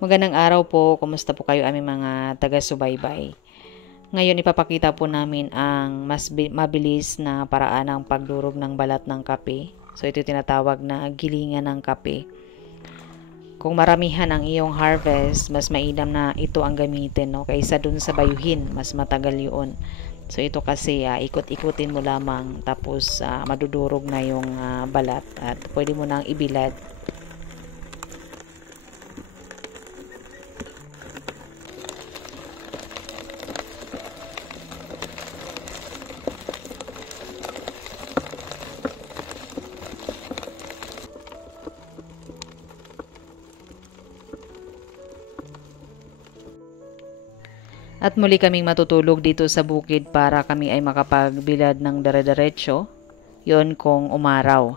Magandang araw po, kumusta po kayo aming mga taga-subaybay? Ngayon ipapakita po namin ang mas mabilis na paraan ng pagdurog ng balat ng kape. So ito tinatawag na gilingan ng kape. Kung maramihan ang iyong harvest, mas mainam na ito ang gamitin, no? Kaysa dun sa bayuhin, mas matagal yun. So ito kasi ikot-ikutin mo lamang tapos madudurog na yung balat at pwede mo nang ibilad. At muli kaming matutulog dito sa bukid para kami ay makapagbilad ng dire-diretso. Yon kung umaraw.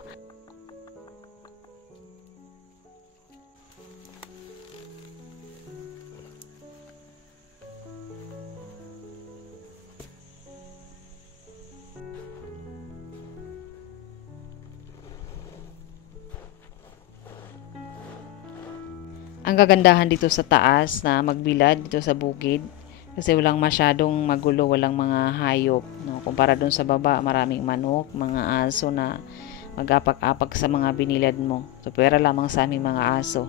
Ang kagandahan dito sa taas na magbilad dito sa bukid kasi walang masyadong magulo, walang mga hayop, no? Kumpara dun sa baba, maraming manok, mga aso na mag-apak-apak sa mga binilad mo. So, pwera lamang sa aming mga aso.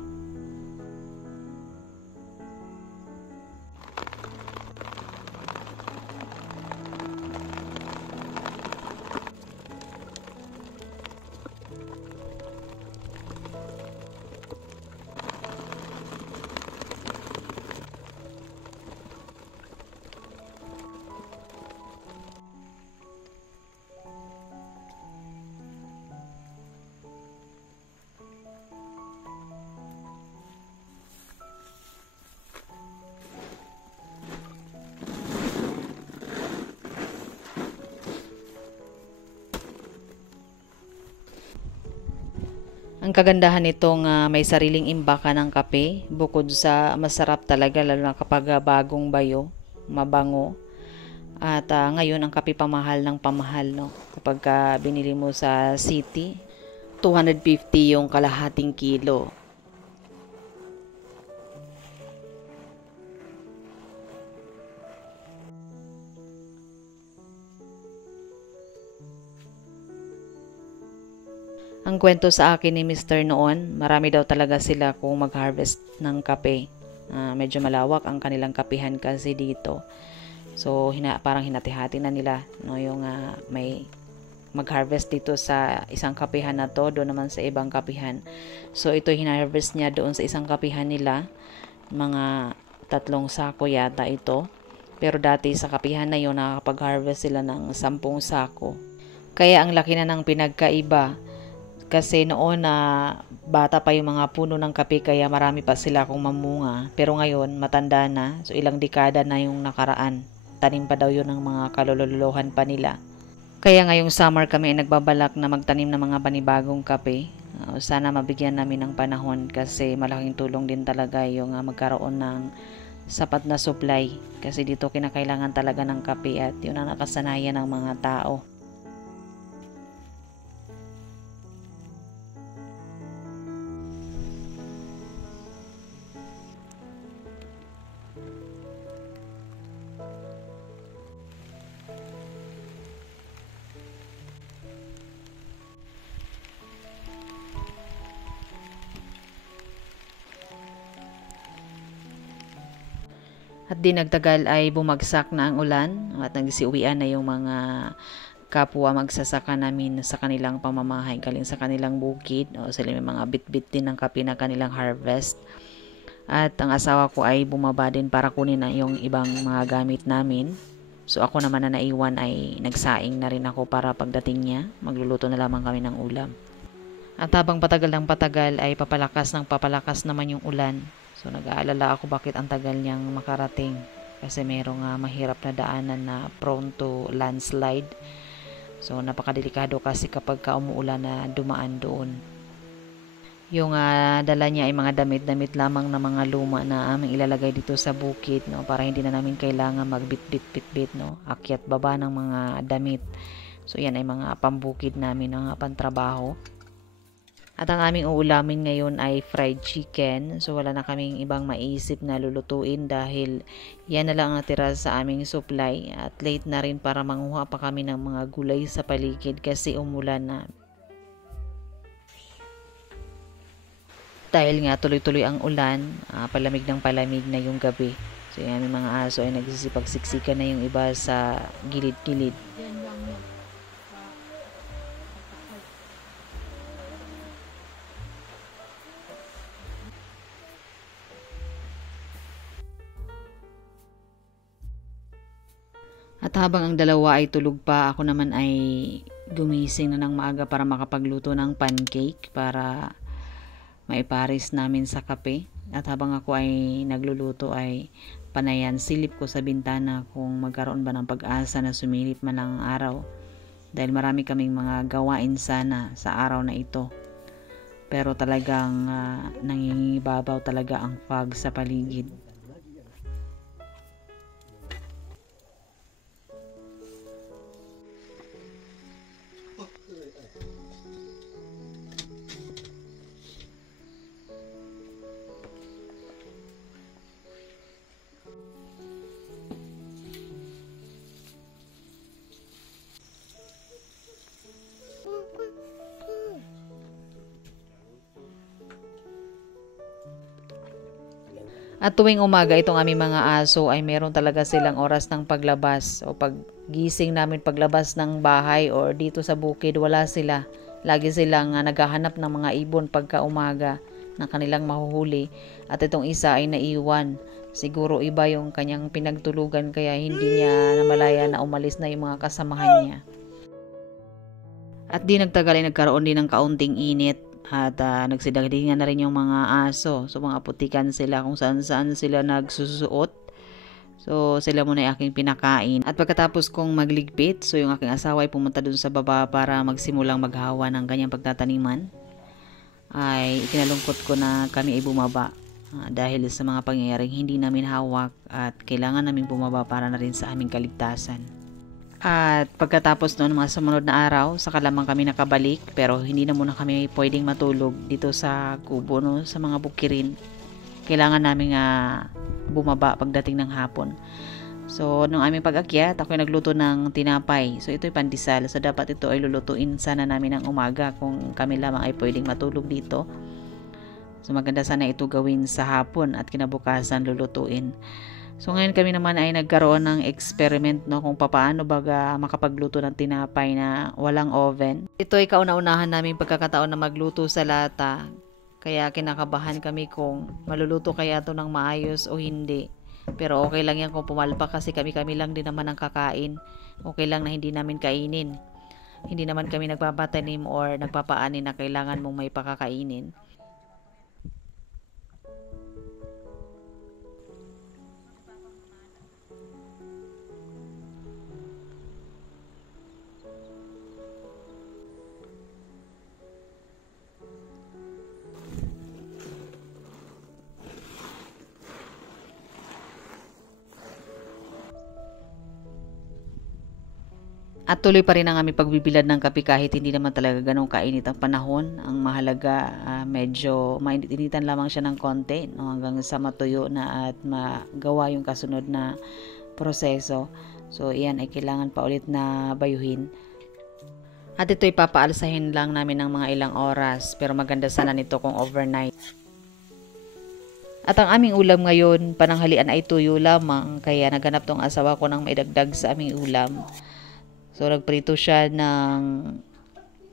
Ang kagandahan nitong may sariling imbaka ng kape, bukod sa masarap talaga lalo na kapag bagong bayo, mabango. At ngayon ang kape pamahal ng pamahal, no? Kapag binili mo sa city, 250 yung kalahating kilo. Ang kwento sa akin ni Mr. noon, marami daw talaga sila kung mag-harvest ng kape. Medyo malawak ang kanilang kapihan kasi dito. So, parang hinati-hati na nila, no, yung may mag-harvest dito sa isang kapihan na to, doon naman sa ibang kapihan. So, ito hina-harvest niya doon sa isang kapihan nila. Mga 3 sako yata ito. Pero dati sa kapihan na yun, nakakapag-harvest sila ng 10 sako. Kaya ang laki na ng pinagkaiba. Kasi noon na bata pa yung mga puno ng kape kaya marami pa sila akong mamunga. Pero ngayon matanda na. So ilang dekada na yung nakaraan. Tanim pa daw yun ng mga kalululuhan pa nila. Kaya ngayong summer kami ay nagbabalak na magtanim ng mga panibagong kape. Sana mabigyan namin ng panahon kasi malaking tulong din talaga yung magkaroon ng sapat na supply. Kasi dito kinakailangan talaga ng kape at yun ang nakasanayan ng mga tao. At di nagtagal ay bumagsak na ang ulan at nagsisiuwian na yung mga kapwa magsasaka namin sa kanilang pamamahay galing sa kanilang bukid. O sila may mga bit-bit din ng kape na kanilang harvest. At ang asawa ko ay bumaba din para kunin na yung ibang mga gamit namin. So ako naman na naiwan ay nagsaing na rin ako para pagdating niya, magluluto na lamang kami ng ulam. At habang patagal ng patagal ay papalakas ng papalakas naman yung ulan. So nag-aalala ako bakit ang tagal niyang makarating. Kasi merong mahirap na daanan na prone to landslide. So napakadelikado kasi kapag umuulan na dumaan doon. Yung dala niya ay mga damit-damit lamang na mga luma na aming ilalagay dito sa bukid, no, para hindi na namin kailangan magbit-bit-bit, no, akyat baba ng mga damit. So yan ay mga pambukid namin, mga pantrabaho. At ang aming uulamin ngayon ay fried chicken. So wala na kaming ibang maisip na lulutuin dahil yan na lang ang natira sa aming supply. At late na rin para manguha pa kami ng mga gulay sa paligid kasi umulan na. Dahil nga tuloy-tuloy ang ulan, palamig ng palamig na yung gabi. So yung aming mga aso ay nagsisipagsiksikan na yung iba sa gilid-gilid. At habang ang dalawa ay tulog pa, ako naman ay gumising na ng maaga para makapagluto ng pancake para maiparis namin sa kape. At habang ako ay nagluluto ay panayan silip ko sa bintana kung magkaroon ba ng pag-asa na sumilip man ang araw. Dahil marami kaming mga gawain sana sa araw na ito. Pero talagang nangingibabaw talaga ang fog sa paligid. At tuwing umaga itong aming mga aso ay meron talaga silang oras ng paglabas o paggising namin paglabas ng bahay o dito sa bukid wala sila. Lagi silang naghahanap ng mga ibon pagka umaga na kanilang mahuhuli at itong isa ay naiwan. Siguro iba yung kanyang pinagtulugan kaya hindi niya namalaya na umalis na yung mga kasamahan niya. At di nagtagal ay nagkaroon din ng kaunting init. At nagsidagdagan na rin yung mga aso. So mga putikan sila kung saan sila nagsusuot. So sila muna ay aking pinakain. At pagkatapos kong magligpit, so yung aking asawa ay pumunta dun sa baba para magsimulang maghawa ng kanyang pagtataniman. Ay ikinalungkot ko na kami ay bumaba. Dahil sa mga pangyayaring hindi namin hawak at kailangan namin bumaba para na rin sa aming kaligtasan. At pagkatapos noon mga sumunod na araw, saka lamang kami nakabalik pero hindi na muna kami pwedeng matulog dito sa kubo no, sa mga bukirin. Kailangan namin bumaba pagdating ng hapon. So nung aming pag-akyat, ako ay nagluto ng tinapay. So ito'y pandesal. So dapat ito ay lulutuin sana namin ng umaga kung kami lamang ay pwedeng matulog dito. So maganda sana ito gawin sa hapon at kinabukasan lulutuin. So ngayon kami naman ay nagkaroon ng experiment no kung paano baga makapagluto ng tinapay na walang oven. Ito ay kauna-unahan namin pagkakataon na magluto sa lata. Kaya kinakabahan kami kung maluluto kaya ito ng maayos o hindi. Pero okay lang yan kung pumalpak kasi kami lang din naman ang kakain. Okay lang na hindi namin kainin. Hindi naman kami nagpapatanim or nagpapaanin na kailangan mong may pakakainin. At tuloy pa rin ang aming pagbibilad ng kape kahit hindi naman talaga ganun kainit ang panahon. Ang mahalaga, medyo mainit-initan lamang siya ng konti no, hanggang sa matuyo na at magawa yung kasunod na proseso. So, iyan ay kailangan pa ulit na bayuhin. At ito'y papaalsahin lang namin ng mga ilang oras pero maganda sana nito kung overnight. At ang aming ulam ngayon, pananghalian ay tuyo lamang kaya naganap tong asawa ko ng maidagdag sa aming ulam. So, nagprito siya ng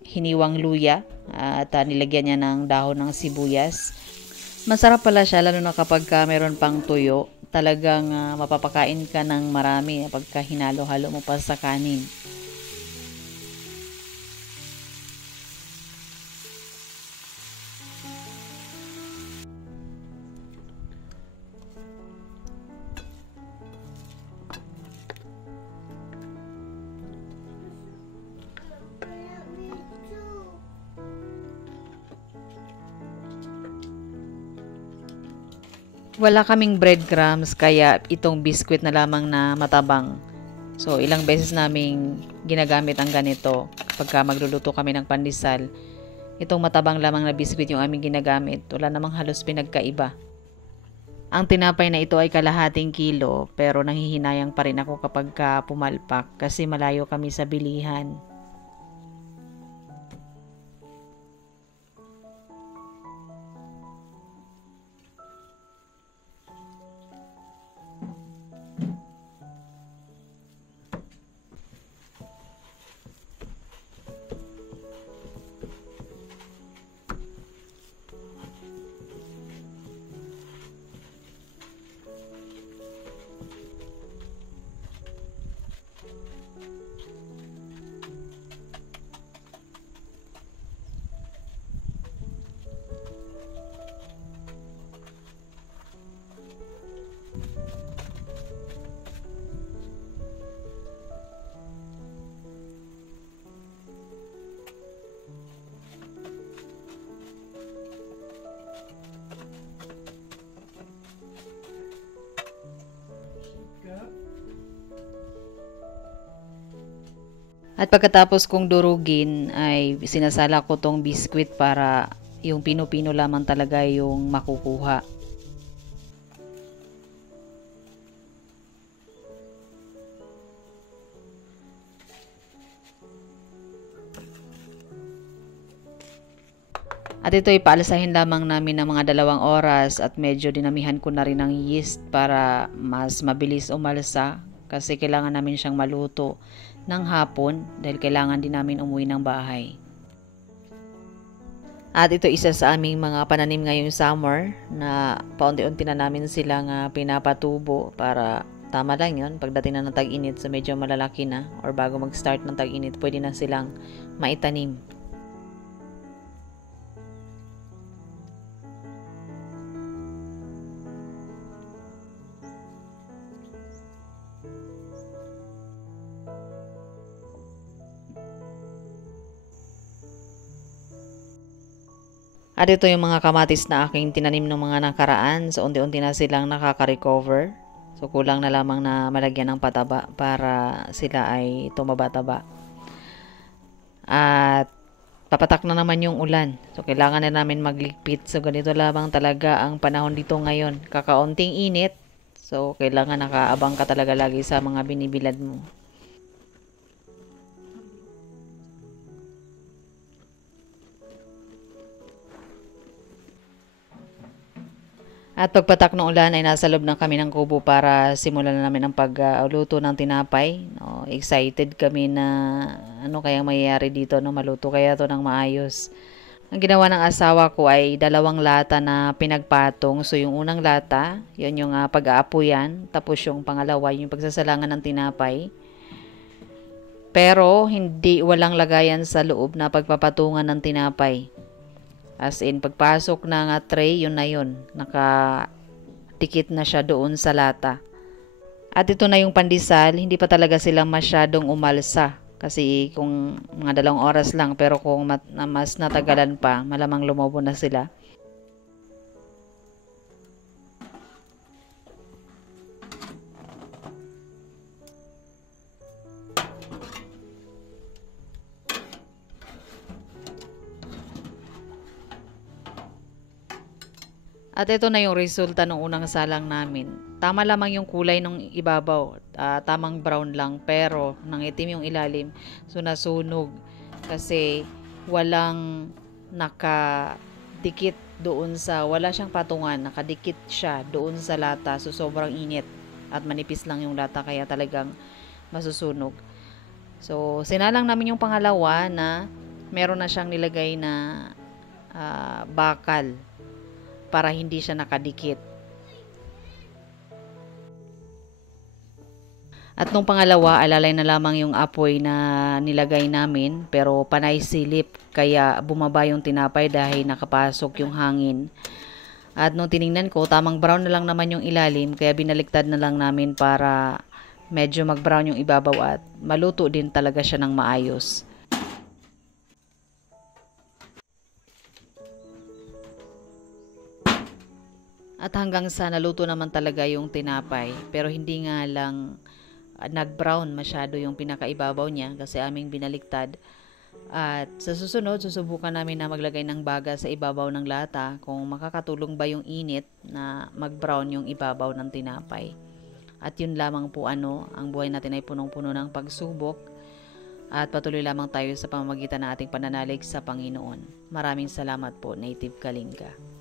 hiniwang luya at nilagyan niya ng dahon ng sibuyas. Masarap pala siya lalo na kapag meron pang tuyo. Talagang mapapakain ka ng marami pagka hinalo-halo mo pa sa kanin. Wala kaming breadcrumbs kaya itong biskwit na lamang na matabang. So ilang beses naming ginagamit ang ganito kapag magluluto kami ng pandesal. Itong matabang lamang na biskwit yung aming ginagamit. Wala namang halos pinagkaiba. Ang tinapay na ito ay kalahating kilo pero nanghihinayang pa rin ako kapag pumalpak kasi malayo kami sa bilihan. At pagkatapos kong durugin ay sinasala ko tong biskwit para yung pino-pino lamang talaga yung makukuha. At ito ay paalasahin lamang namin ng mga 2 oras at medyo dinamihan ko na rin ng yeast para mas mabilis umalsa kasi kailangan namin siyang maluto ng hapon dahil kailangan din namin umuwi ng bahay. At ito isa sa aming mga pananim ngayong summer na paunti-unti na namin silang pinapatubo para tama lang yun. Pagdating na ng tag-init so medyo malalaki na or bago mag-start ng tag-init pwede na silang maitanim. At ito yung mga kamatis na aking tinanim ng mga nakaraan. So, unti-unti na silang nakaka-recover. So, kulang na lamang na malagyan ng pataba para sila ay tumaba-taba. At papatak na naman yung ulan. So, kailangan na namin magligpit. So, ganito lamang talaga ang panahon dito ngayon. Kakaunting init. So, kailangan nakaabang ka talaga lagi sa mga binibilad mo. At pagpatak ng ulan ay nasa loob na kami ng kubo para simulan na namin ang pagluto ng tinapay. No, excited kami na ano kayang mayayari dito, no, maluto kaya to ng maayos. Ang ginawa ng asawa ko ay 2 lata na pinagpatong. So yung unang lata, yun yung pag-aapuyan. Tapos yung pangalawa, yung pagsasalangan ng tinapay. Pero hindi walang lagayan sa loob na pagpapatungan ng tinapay. As in, pagpasok ng tray, yun na yun. Nakadikit na siya doon sa lata. At ito na yung pandesal, hindi pa talaga sila masyadong umalsa. Kasi kung mga 2 oras lang, pero kung mas natagalan pa, malamang lumobo na sila. At ito na yung resulta ng unang salang namin. Tama lamang yung kulay ng ibabaw. Tamang brown lang pero nangitim yung ilalim. So nasunog kasi walang nakadikit doon wala siyang patungan. Nakadikit siya doon sa lata. So sobrang init at manipis lang yung lata kaya talagang masusunog. So sinalang namin yung pangalawa na meron na siyang nilagay na bakal para hindi siya nakadikit. At nung pangalawa, alalay na lamang yung apoy na nilagay namin pero panay silip kaya bumaba yung tinapay dahil nakapasok yung hangin. At nung tiningnan ko, tamang brown na lang naman yung ilalim kaya binaliktad na lang namin para medyo mag-brown yung ibabaw at maluto din talaga siya ng maayos. At hanggang sa naluto naman talaga yung tinapay. Pero hindi nga lang nag-brown masyado yung pinakaibabaw niya kasi aming binaliktad. At sa susunod, susubukan namin na maglagay ng baga sa ibabaw ng lata kung makakatulong ba yung init na mag-brown yung ibabaw ng tinapay. At yun lamang po ang buhay natin ay punong-puno ng pagsubok at patuloy lamang tayo sa pamamagitan ng ating pananalig sa Panginoon. Maraming salamat po, Native Kalinga.